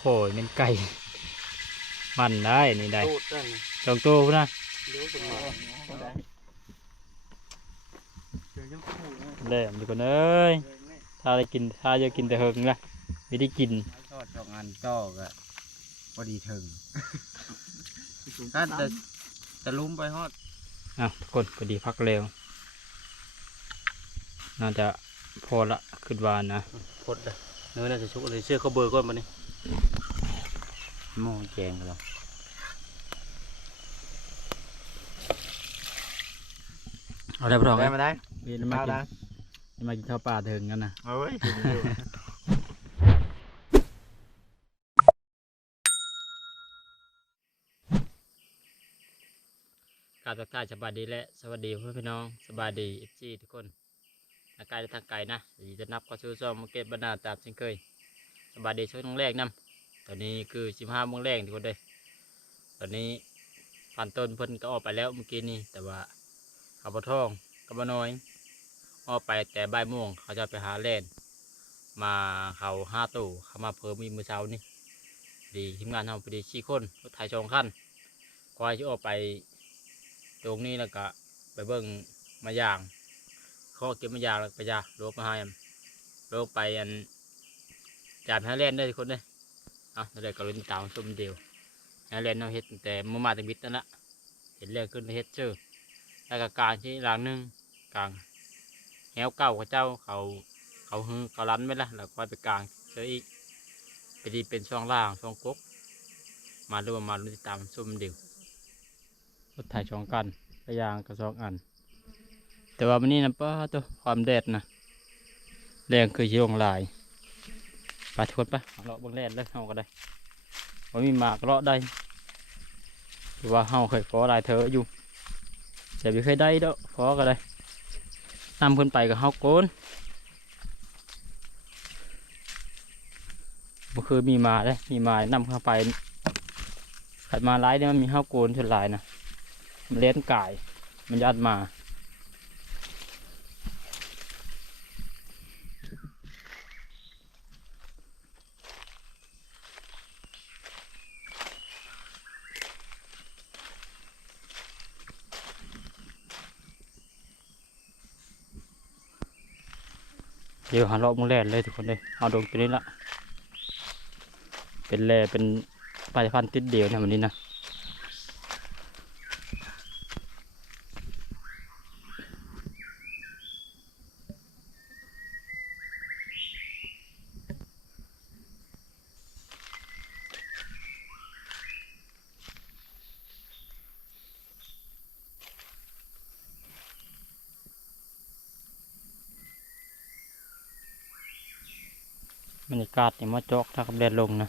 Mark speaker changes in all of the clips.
Speaker 1: โขยเป็นไก่ มันได้นี่ได้
Speaker 2: ตูดนั่น
Speaker 1: สองตัวพุ่นนะ
Speaker 2: เลี้ยวขึ้นมา
Speaker 3: เจอยังคู่นะ
Speaker 1: แหลมทุกคนเอ้ยถ้าได้กินถ้าจะกินแต่เฮิงละไม่ได้กิน
Speaker 2: ทอดสองอันต่อก็พอดีถึงถ้าจะจะลุ้มไปฮอด
Speaker 1: อะทุกคนพอดีพักเร็ว น่าจะพอละขึ้นวานนะ
Speaker 2: พดเลยเนื้อน่าจะชุกเลยเชื่อเขาเบอร์ก่อนมานี่ หม้อแจงกันแล้ว
Speaker 1: เอาได้พร้อม
Speaker 2: ได้มาได้
Speaker 1: นี่มากินนี่มากินข้าวปลาเถิงกันนะ
Speaker 2: เอ้ย
Speaker 1: กราบทักทายสบายดีและสวัสดีเพื่อนพี่น้องสบายดีเอฟซีทุกคนทางไกลและทางไกลนะยินดีต้อนรับเข้าสู่ช่องมาเก็ตบรรณาตามเช่นเคยส บายดีช่วยงแรกนํตอนนี้คือสิบห้าโมงแรกทุกคนเลยตอนนี้พันต้นเพิ่นก็ออกไปแล้วเมื่อกี้นี้แต่ว่าขับทองกับบน้อย ออกไปแต่บ่ายโมงเขาจะไปหาแล่นมาเขาห้าตู้เขามาเพิ่มมีมือเช้านี่ดีทีมงานเราพอดีชี้คนรถไถสองคันก็ให้ออกไปตรงนี้แล้วก็ไปเบิ่งมายางเขาเก็บมายางแล้วไปยาโลกมาให้โลกไปอัน จานให้เล่นได้ทุกคนเลยเอาแล้วเดี๋ยวก็ลุ้นตามชมเดียวให้เล่นเราเฮ็ดแต่มื่อมาตั้งบิดนั่นละเห็นเรื่องขึ้นเฮ็ดเชื่อแล้วก็กลางที่หลังหนึงกลางแหวเก่าเขาเจ้าเขาเขาฮือเขาลันไม่ละแล้วก็ไปกลางเจออีกไปดีเป็นช่วงล่างช่วงกกมาดูมาลุ้นติดตามชมเดียวรถไถสองกันกระยางกระสองอัน แต่ว่าวันนี้นะป้าตัวความแดดนะแรงคือช่วงลาย ไปทุกคนไปเลาะเบางแดดเลยเอาก็ได้ว่ามีหมากเลาะได้หรือว่าเฮาเคยขอลายเธออยู่แต่ไม่เคยได้ดอกขอก็ได้นำขึ้นไปกับเฮาโกนบ่คือมีมาเลยมีมานำเข้าไปขัดมาไล่เนี่ยมันมีเฮาโกนส่วนหลายนะมันเลี้ยนไก่มันยัดมา เดี๋ยวหาเลาะมุงแร่เลยทุกคนเลยเอาดงตัวนี้ละเป็นแร่เป็นปลายพันธุ์ติดเดียวนะวันนี้นะ บรรยากาศนี่มากถ้ากับแดดลงนะ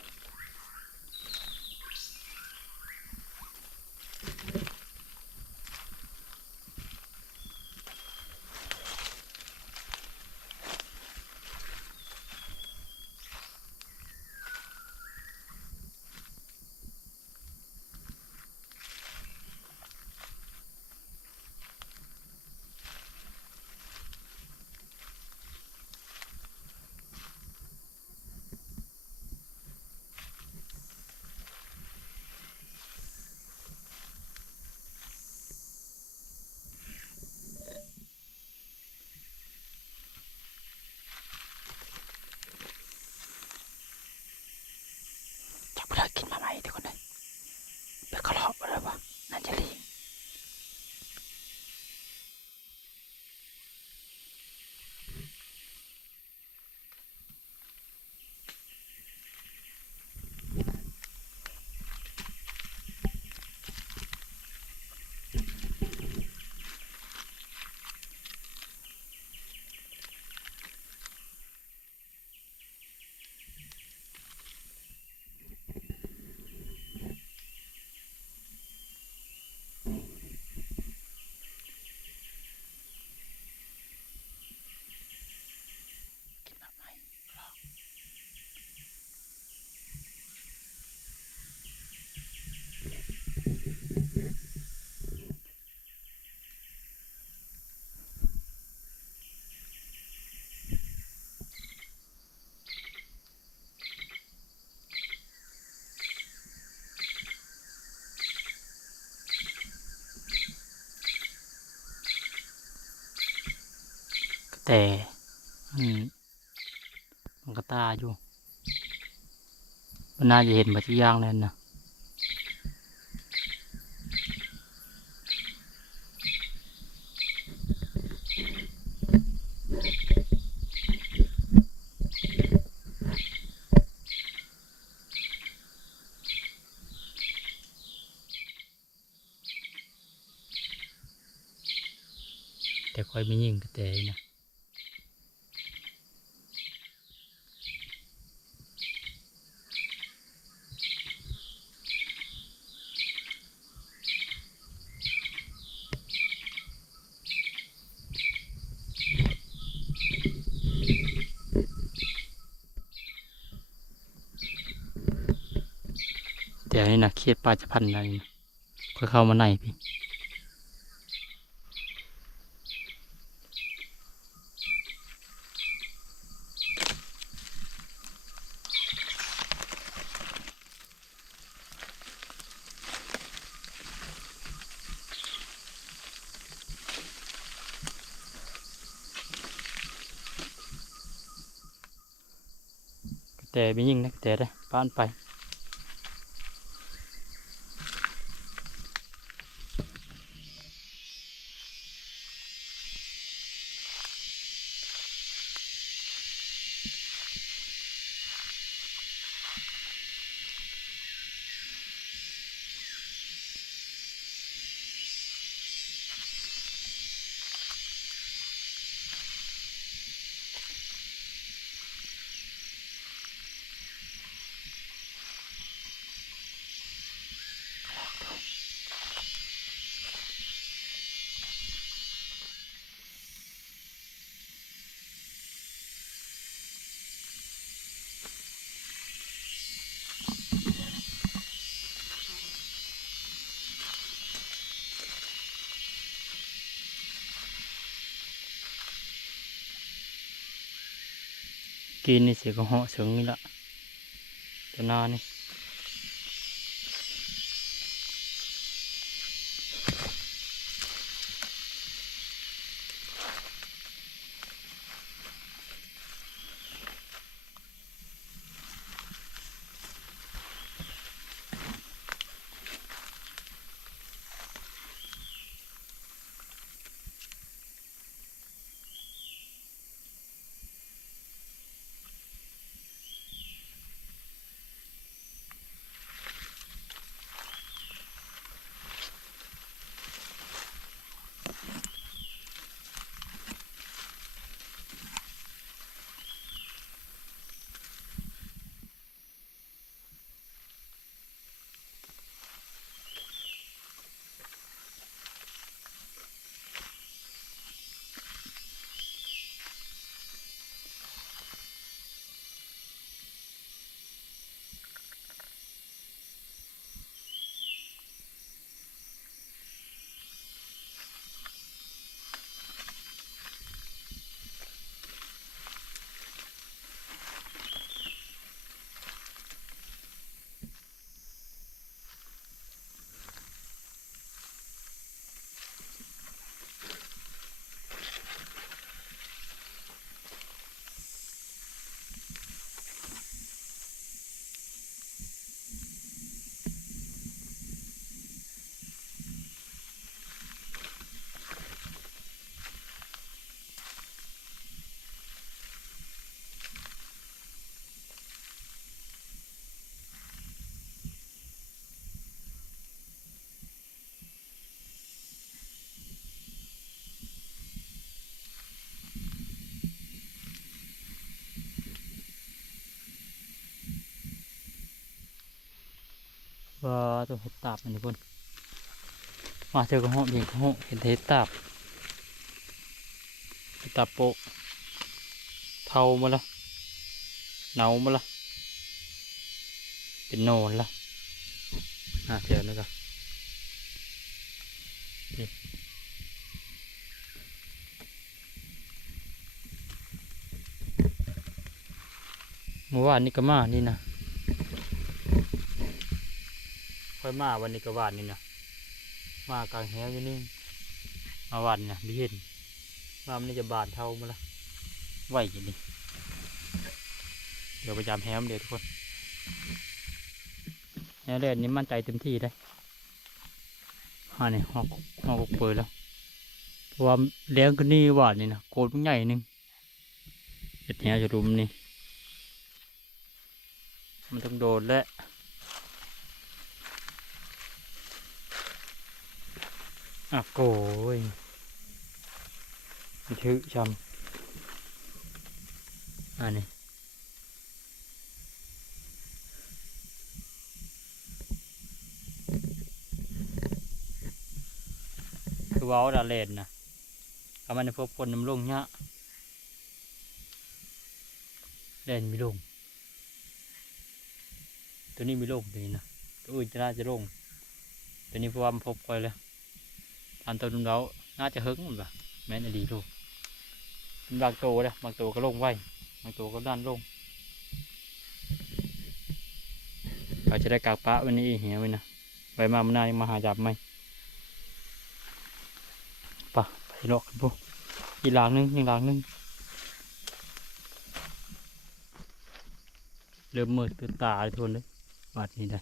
Speaker 1: แต่อืมมันก็ตาอยู่ มันน่าจะเห็นมาทุกอย่างแล้วนะแต่คอยไม่ยิงกระแต่นะ เดี๋ เครียดปลาจะพันอะไรนะค่อเข้ามาในพี่แต่ไม่ยิงนะแต่ได้ป้านไป กินนี่เสียก็เหาะเสียงนี่ละตัวนานี่ ว่าตัวเห็ดตาบอันนี้บนมาเจอก็เหาะยิงก็เหาะเห็นเห็ดตาบเห็ดตาบโปะเทามาละเนามาละเป็นโนนละอะเดี๋ยวนี่ก็นี่เมื่อวานนี่ก็มานี่นะ ค่ อยมาวันนี้ก็วานนี่นะมากลางแหวอยู่นี่มาวันเนี่ยไม่เห็นมามันจะบานเท่ามาละไหวอย่างนี้เดี๋ยวพยายามแฮมเดี๋ยวทุกคนแฮมเล่นนี้มั่นใจเต็มที่ได้ฮานี่หอกหอกเปิดแล้วเพราะว่าเลี้ยงกันนี่หวานนี่นะโกดมันใหญ่นึงเห็ดแฮจะรุมนี่มันต้องโดนแล้ว อะโกยมันถือชำอันนี้คือว้าดาเลนนะเอามันในพวกคนน้ำลงเนี่ยเล่นไม่ลง ตัวนี้ไม่ลงตัวนี้นะ ตัวอื่นจะน่าจะลง ตัวนี้พวามันพบคอยแล้ว อันตัวนู้นเราน่าจะหึงมันปะแม่นดีลูกมันบางตัวเลยบางตัวก็ลงไวบางตัวก็ด้านลงเราจะได้กากปะวันนี้เหี้ยไว้นะไปมามันนายังมาหาจับไหมปะไปลอกกันพวกอีหลังนึงอีหลังนึงเริ่มมืดตื่นตาเลยทุนเลยบาดนี้ได้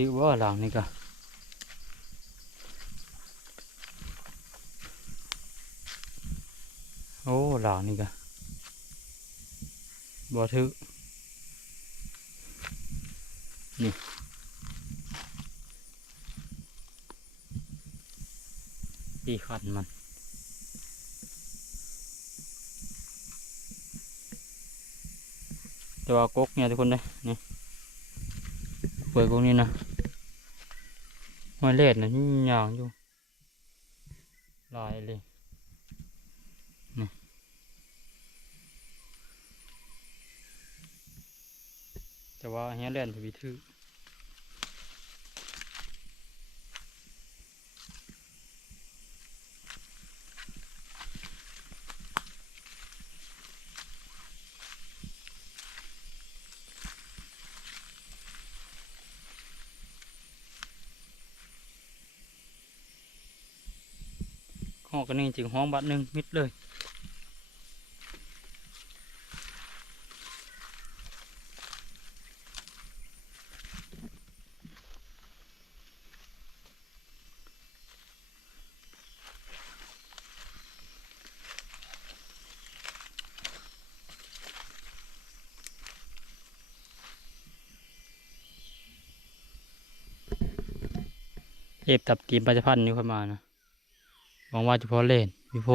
Speaker 1: ถือว่าหลังนี่ก็โอ้หลังนี่ก็บ่ถือนี่ตีขันมันต่ว่ากกเนี่ยทุกคนเลยนี่เปิดกกนี้นะ หอยเล็ดนะนี่ยางอยู่ลายเลยนี่แต่ว่าเฮียเล่นทวีทือ องกันนึงจริงห้องบัดหนึ่งมิดเลยเอฟตับกีมปัจจพันธ์นี่ค่อยมานะ หวังว่าจะพอเล่นพี่โพ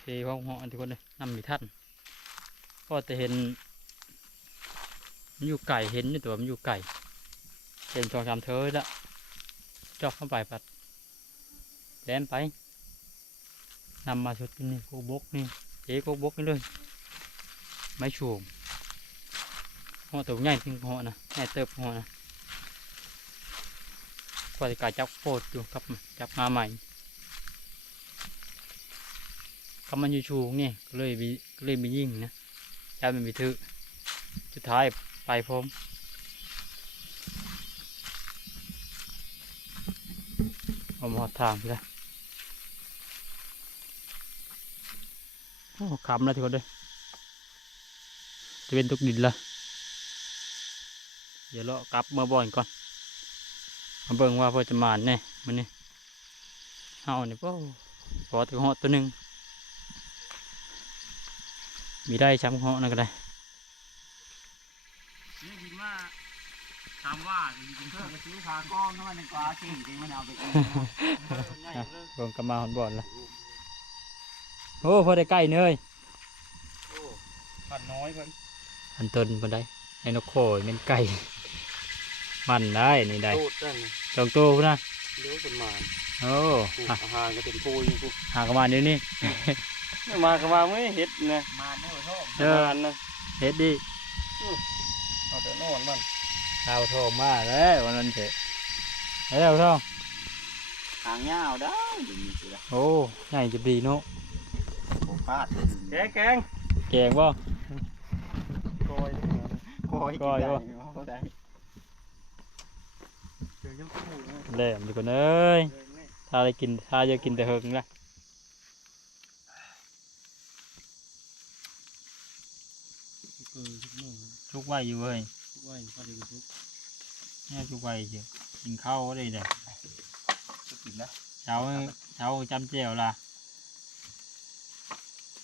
Speaker 1: เคห้องห้อทุกคนเลยนำมีท่านก็จะเห็นมันอยู่ไก่เห็นอยู่ตัวมันอยู่ไก่เห็นสองสามเธอละจอกเข้าไปปัดแลนไปนำมาชุดนี่โกบกนี่เจ๊โกบกนี่เลยไม้ชูมหัวตัวใหญ่ทิ้งหัวนะใหญ่เติบหัวนะกว่าจะกายจับโคตรอยู่กับจับมาใหม่ คำมันอยู่ชูงนี่ก็เลยมีก็เลยมียิ่งนะยายมันมีถือสุดท้ายไปพร้อมเอามาหอดทางไปละโอ้คำแล้วทุกคนเลยจะเป็นตุกดินละเดี๋ยวเรากลับมาบ่อนก่อนมาเบิ่งว่าเพื่อจะมาแน่มันนี่เอาเนี่ยก็พอถึงหอดตัวหนึ่ง มีได้ช้ำเหาะนั่นก็ได้นี่ดีมากถามว่าจริงๆ
Speaker 3: เพื่อไปซื้อพากล้องน้อยในกว่าจริงจริงมันเอาไปเอง
Speaker 1: ลงกำมาหอนบ่อนละโอ้พอได้ใกล้เนย
Speaker 3: ผัดน้อยเพิ่น
Speaker 1: อันตนพอได้ไอ้นกโขยเป็นไก่มันได้นี่ได้
Speaker 3: โตดนั่น
Speaker 1: สองตัวพุ่นนะ
Speaker 3: เลี้ยวคนมา
Speaker 1: โอ้
Speaker 3: ปลูก
Speaker 1: หา
Speaker 3: อาหารก็เป็นพูอยู่พวก
Speaker 1: หากนมาเดี๋ยวนี้
Speaker 3: มาก็มาไม่เห็ดนะ
Speaker 2: มาเนื้อท้อง
Speaker 1: เออ
Speaker 3: มานนะ
Speaker 1: เฮ็ดดิ
Speaker 3: เอาแต่นอนมัน
Speaker 1: ดาวทองมาแล้ววันนั้นเถอะเฮ้ยดาวทอง
Speaker 2: หางยาวได้อยู่นี่สิละ
Speaker 1: โอ้ใหญ่จะดีเนาะ
Speaker 2: โอ้พลาด
Speaker 3: แกงแกง
Speaker 1: แกงบ่
Speaker 3: กอย
Speaker 2: โอ้ย
Speaker 1: ก้อยบ่
Speaker 2: บ่ได้
Speaker 3: เจอยังคู่นะ
Speaker 1: แหลมดีกว่าเอ้ย
Speaker 3: เจอแม่
Speaker 1: ถ้าได้กินถ้าจะกินแต่เฮิงละ
Speaker 3: เออทุกมื้อ
Speaker 1: ทุกไวอยู่เว้ย
Speaker 3: ทุกวันพอดีทุก
Speaker 1: เนี่ยทุกไวเชียวกินข้าวได้เลย
Speaker 2: จะกินแล้ว
Speaker 1: เช้าเช้าจำเจียวล่ะ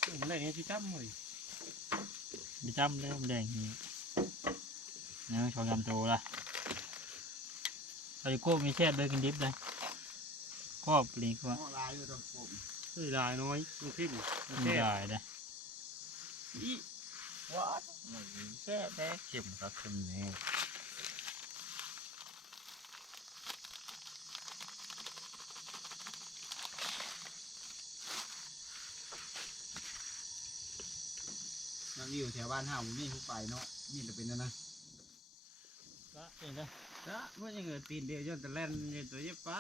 Speaker 3: ถึงแรกนี้ที่จับเลย
Speaker 1: ไปจำแล้วแดงนี่เนื้อชอจำโตล่ะไปโก้มีแช่ด้วยกินดิบเลยครอบปลีกว่า
Speaker 2: หม้อลายอยู่ตรงผม
Speaker 3: เฮ้ยลายน้อยมันขึ้นมัน
Speaker 1: ไม่
Speaker 3: แค่
Speaker 1: ได้เลย
Speaker 2: อี ว้าแช่ได้เข็มก็เข็มแน่มันอยู่แถวบ้านห้าผมนี่ทุกไปเนาะนี่จะเป็นนะนะ
Speaker 1: ละเองนะ
Speaker 2: จ้ะเมื่อยังเงินตีนเดียวจนแต่แล่นเย็นตัวเย็บป้า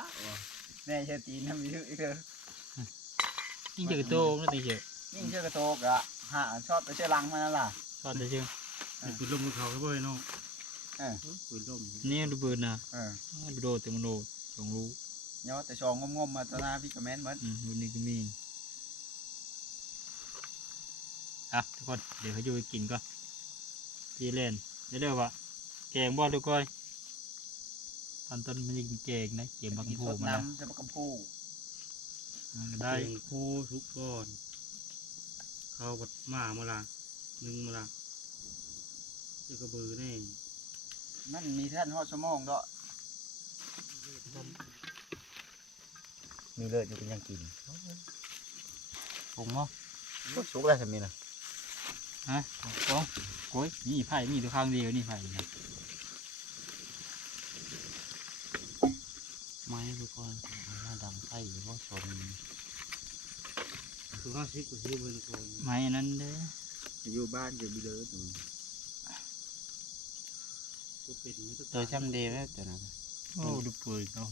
Speaker 2: แน่ใช่ตีนทำอยู่อีกเถอะ
Speaker 1: ยิ่งเจอโตนั่นตีเชียว
Speaker 2: ยิ่งเชื่อกระโตกอะ หาชอบไปเชื่อรังมันนั่นล่ะ
Speaker 1: ชอบแต่เชียว
Speaker 3: ปืนลมมันเขาครับเว้ยน้อง
Speaker 2: เออ
Speaker 3: ปืนลม
Speaker 1: นี่ดูเบิร์นนะ
Speaker 2: เออ
Speaker 1: ดูโดดแต่มันโดดสองรู้
Speaker 2: เนาะแต่ชองงมๆมาตอนหน้าพี่กระแมนเหมือน
Speaker 1: อืมรุ่นนี้ก็มีอะทุกคนเดี๋ยวให้ยูไปกินก่อนพี่เล่นเดี๋ยวเดี๋ยววะแกงบ่ทุกคนตอนต้นมันยิงแกงนะเกมบัก
Speaker 2: กิน
Speaker 4: พู
Speaker 2: สด
Speaker 1: มาแล้ว
Speaker 2: น้ำจะมากำพู
Speaker 1: มันก็
Speaker 3: ได้
Speaker 1: ได้
Speaker 3: คู่ทุกก้อน เข้าบัดมาเมื่อละหนึ่งเมื่อละเจ้ากระบือแน่
Speaker 2: นั่นมีท่านหอดสมองด้วยมีเลือดอยู่เป็นยังกิน
Speaker 1: ผมเนาะ
Speaker 2: สุกแล้วทำไมนะ
Speaker 1: ฮะโอ้โอ้ยนี่ไผ่นี่ตัวข้างเดียวนี่ไผ่นะ
Speaker 3: ไม้ทุกก้อนหน้าดำไข่หรือว่าชน คือห้าสิบกว่าสิบเบอร์ทุกคน
Speaker 1: ไม้อันนั้นเด้อ
Speaker 2: อยู่บ้านอยู่มีเลือดอยู่
Speaker 3: ก็เป็นไม่ต้อง
Speaker 2: ตัวช่ำเดียวแล้วตัวนั้น
Speaker 1: โอ้ดูเปิดเขา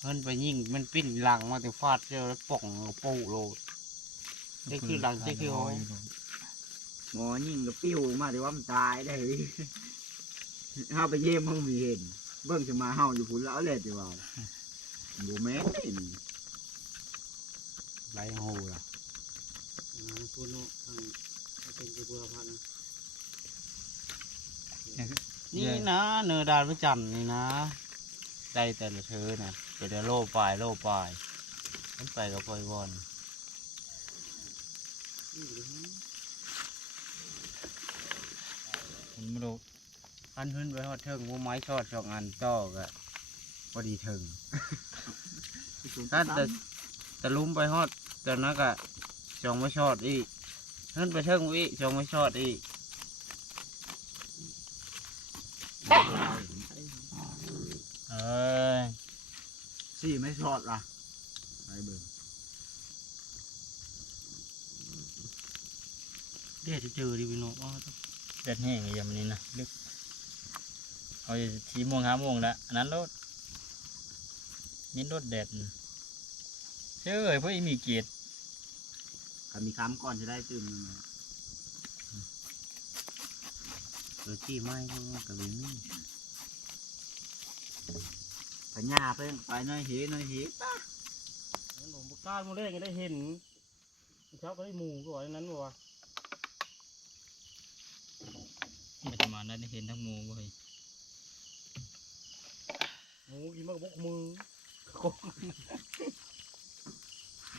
Speaker 2: เพิ่นไปยิงมันปิ้นหลังมาแต่ฟาดเจอแล้วป่องปูโลดนี่คือหลังนี่คือโอ้ยหมอยิงกับปิ้วมาแต่ว่ามันตายได้เลยเฮาไปเยี่ยมห้องมีเห็น เบิ่งจะมาเฮาอยู่พุ่นแล้วเลยดีว่าบูแม่นไรโหล่ะ
Speaker 3: งานพูดเนาะทางเป็นกระบือพัน
Speaker 2: นี่นะเนอดานพระจันทร์นี่นะ ได้แต่ละเธอน่ะเดี๋ยวโลปลายโลปลายมันไปกับปล่อยวอน
Speaker 1: มันไม่รู้
Speaker 2: อันขึ้นไปฮอดเทิงว่าไม้ชอดสองอันต่อก็พอดีเทิงถ้าจะจะลุ้มไปฮอดตอนนั้นก็ จองไม่ชอดอีกขึ้นไปเชิงวิจองไม่ชอดอีก
Speaker 1: เอ้ย
Speaker 2: สี่ไม่ชอดล่ะไปเบิ่ง
Speaker 3: เดี๋ยวจะเจอดิพี่น้องว่า
Speaker 1: เลือดแห้งอย่างนี้นะลึกเอาอยู่สี่โมงห้าโมงแล้วอันนั้นรถนี่รถแดดเชื่อเอ้ยเพราะอีมีเกียรติ
Speaker 2: ถ้ามีคำก่อนจะได้ตื่นมาเออที่ไม่ก็กับวินนี่พญาเพิ่งไปหน้อยหีหน้อยหีป้า
Speaker 3: หลวงปู่ก้าโมเล่ก็ได้เห็นเช้าก็ได้หมูก็ว่อย่างนั้นบ่วะ
Speaker 1: ไม่จะมาได้เห็นทั้งหมูเว้ย
Speaker 3: หมูกินมากบกมือ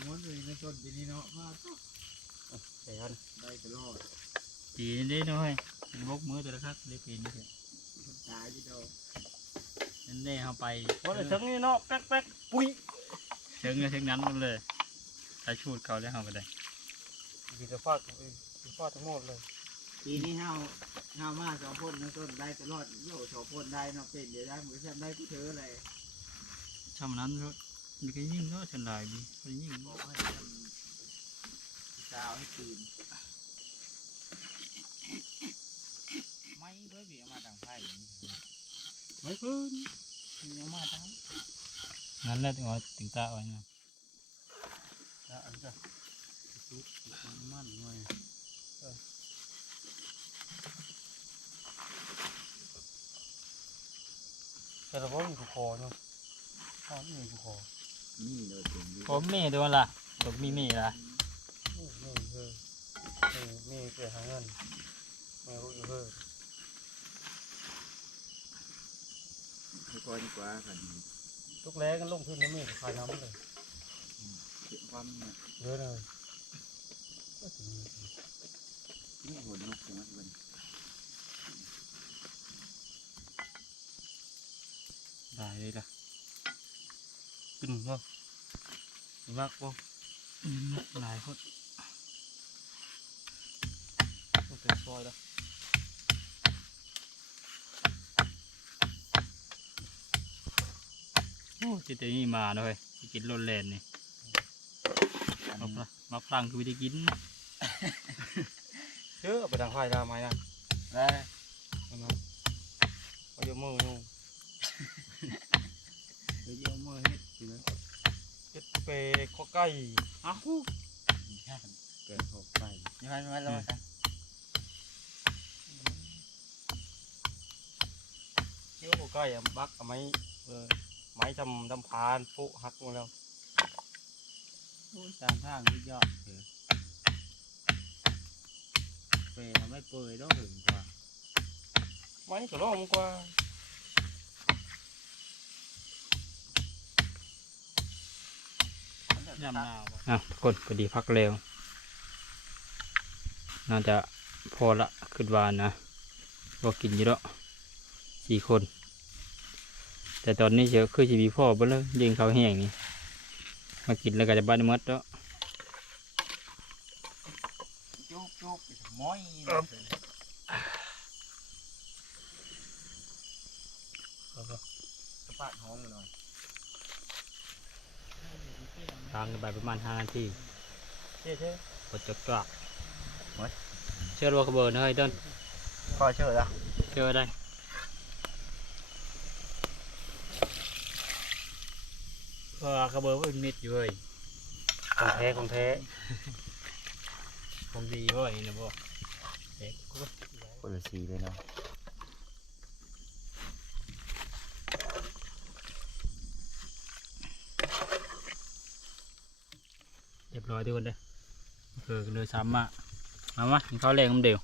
Speaker 2: ม้วนเลยในต้นปีนี้เนาะมา
Speaker 3: แต่ยัน
Speaker 2: ได้ตลอด
Speaker 1: ปีนี้ได้น้อยเป็นบกมือตัวละครับได้ปีนี้เถอะ
Speaker 2: ตายที่โดน
Speaker 1: นั่นได้เอาไป
Speaker 3: ว่าแต่ถึงนี่เนาะแป๊กแป๊กปุ้ย
Speaker 1: เชิงเงินเชิงนั้นหมดเลยใช้ชูดเขาแล้วเอาไปได้
Speaker 3: ดีแต่ฟาดดีฟาดทั้งหมดเลย
Speaker 2: ปีนี้เฮาเฮามาสองคนในต้นได้ตลอดโยสองคนได้เนาะเป็นเดี๋ยวได้มือแซมได้ที่เธอเลย
Speaker 1: ชำนั้นรถ มันก็ยิ่งเนาะฉันได้ดีมันยิ่ง
Speaker 2: บอกให้ทำสาให้ตื่นไม่ด้วยบีเอามาต่างไพ่
Speaker 3: ไม่ขึ้น
Speaker 2: เอามาทั้ง
Speaker 1: งั้นแล้วถึงว่าถึงตาไว้นะ
Speaker 3: แล้วอันนี้ก็
Speaker 2: ทุกมันหน่อย
Speaker 3: แต่เราก็มีผูคอเนาะข้าวนี่มีผูคอ
Speaker 2: นี่เลยถึง
Speaker 1: ผมมย์ตัวละตกมีเมย์ละ
Speaker 3: นี่นี่คือนี่นี่เกิดหาเงินไม่รู้อยู่เพื่อ
Speaker 2: ให้ก่อนดีกว่ากัน
Speaker 3: ทุกแล้กันลงทุนในมีดขายน้ำเลย
Speaker 2: เก็บความเนี่ย
Speaker 3: เยอะเลยก็ถึง
Speaker 2: นี่หัวนกของมัน
Speaker 3: ได้เลยล่ะ ขึ้นเนาะมีมากป่ะ
Speaker 1: อืมหลายคน
Speaker 3: ต้องเป็นซอยแล้ว
Speaker 1: โอ้จิตใจนี่มาเลยสิกินรถแลนนี่มาพลังมาพลังคือวิธีกิน
Speaker 3: เชื่อไปทางไฟดาไม้นะ
Speaker 2: ได้
Speaker 3: เอามาเอาเยอะมืออยู่
Speaker 2: เดี๋ยวเอามือเฮ็ดสินะ
Speaker 3: เจ็ดเป ย์ข้อไก่อ้าว
Speaker 2: เกิดหกไปยังไงมาแล้วกัน
Speaker 3: เกี่ยวข้อไก่อะบักเอาไม้เออไม้ทำทำพานปุหักหมดแล้ว
Speaker 2: ตามทางที่ยอดเถอะเปย์เราไม่เปย์ต้องถึงกว่า
Speaker 3: ไม้ก็ร้องกว่า
Speaker 1: ยำนาวอะกดพอดีพักเร็ว น่าจะพอละขึ้นวานนะก็กินอยู่แล้วสี่คน แต่ตอนนี้เชียวคือชีวิพ่อไปแล้วยิงเขาแห้งนี่มากินแล้วก็จะบ้านมดแล้ว
Speaker 2: จุกจุกม้อย สะพานห้องหน่อย
Speaker 1: ทางกันไปประมาณ ห้านาที
Speaker 3: เช่เช่
Speaker 1: กดจกจอกเชื่อว่าขบวนเฮ้ยต้น
Speaker 2: พอเชื่อแล้ว
Speaker 1: เชื่อได้ ก็ขบวนว่ามิดอยู่เว้ย
Speaker 3: ของแท้ของแท้
Speaker 1: ผมดีเว้ยนะบ่เด็ก
Speaker 2: คนละสีเลยเนาะ
Speaker 1: เรี บร้อยทุกคนเลยเออเลยซ้ำมามามากินข้าวแรงมันเดียว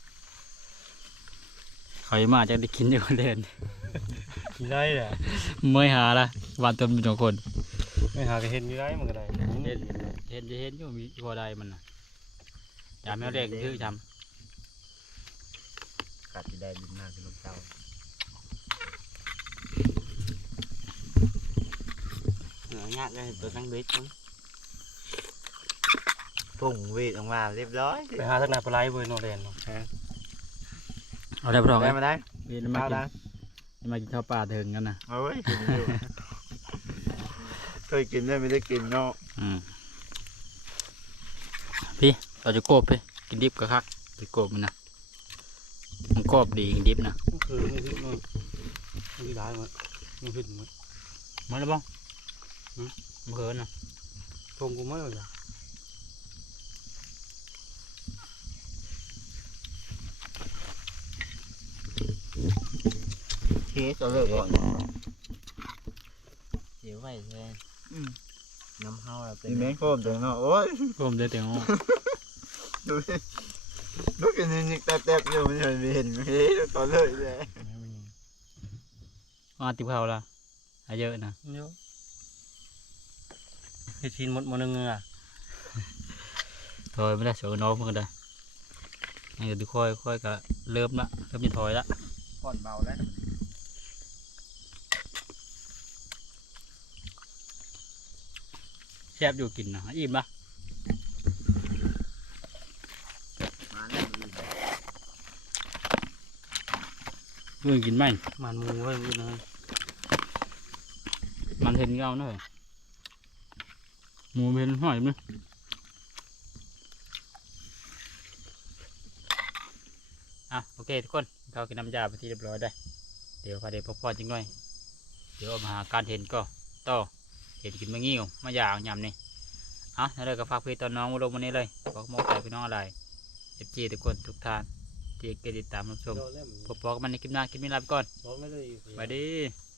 Speaker 1: เขาจะมาจะได้กินอยู่คนเด่น
Speaker 3: มีไรแหละ
Speaker 1: เมื่อยหาละวันต้นเป็นสองคน
Speaker 3: ไม่หาก็เห็นมีไรมันก็ได้
Speaker 1: เห็นเห็นจะเห็นอยู่มีพอได้มันนะยามแมวแดงชื่อจ
Speaker 2: กัดที่ได้บินมาคือลูกเต้า
Speaker 3: เหนือเงี้ยเลยตัวตั้งเบ็ดมั้ง
Speaker 2: พุ่งวีดออกมาเรียบร้อย
Speaker 3: ไปหาทักนาปลาไหลเว้ยโนแลนเนาะ
Speaker 1: เอาได้พร้อม
Speaker 2: ได้มาได้
Speaker 1: พี่มา
Speaker 2: ข้าว
Speaker 1: กิน
Speaker 2: ได้
Speaker 1: มากินข้าวปลาเถิงกันนะ
Speaker 2: เอาไว้กินอยู่เคยกินได้ไม่ได้กินเนาะ
Speaker 1: อืมพี่เราจะโกบพี่กินดิบก็คักจะโกบมันนะมันกรอบดีกินดิบนะ
Speaker 3: คือไม่พิษมั้งไม่ได้มั้งไม่พิษมั้ง
Speaker 1: มาแล้วบ้างอืมมันเขินนะ
Speaker 3: ทงกูไม่เอาจ้ะ
Speaker 2: เคสเอาเลย ก่อน
Speaker 1: เดี๋ยวไว้เลย
Speaker 2: น้ำเฮาแล้วเป็นแมงโคมจังเนาะโอ้ย
Speaker 1: รวมได้แต่ง
Speaker 2: ดูดิลูกกินนิกๆแตบๆอยู่มันเห็นไม่เห็นเฮ้ยตอนเลยเลย
Speaker 1: มาติบข้าวละอาเยอะนะ
Speaker 3: เดี๋ยวเฮ็ดชิ้นหมดหมดหนึงอะ
Speaker 1: ถอยไม่ได้เสือน้องมันก็ได้นี่ก็ดูค่อยค่อยก็เริ่มละเริ่มจะถอยละ
Speaker 2: ก่อนเบาแล้ว
Speaker 1: ซ่บอยู่กินนะอิ่มละ
Speaker 2: มาแล้ว
Speaker 1: เพื่อนกินไหม
Speaker 3: มันหมูไว้มื้อนึง
Speaker 1: มันเห็นเงาหน่อยหมูเป็นหอยมั้ยอะโอเคทุกคนเขากินน้ำยาไปที่เรียบร้อยได้ เดี๋ยวพาเดี๋ยวพอๆจังหน่อย เดี๋ยวเอามาหาการเห็นก็ต่อ เห็นกินมะงิ้วมะยางยำนี่อะแล้วเราก็ฝากพี่ตอนน้องมาลงวันนี้เลยขอมองใจพี่น้องอะไรเอฟจีทุกคนทุกท่านที่ติดตามรับชม
Speaker 3: เดี๋ยวเล่ม
Speaker 1: พบกันใหม่ในคลิปหน้าคลิปนี้ลาไปก่อน
Speaker 3: สอนไม่ได้
Speaker 1: สวัสดี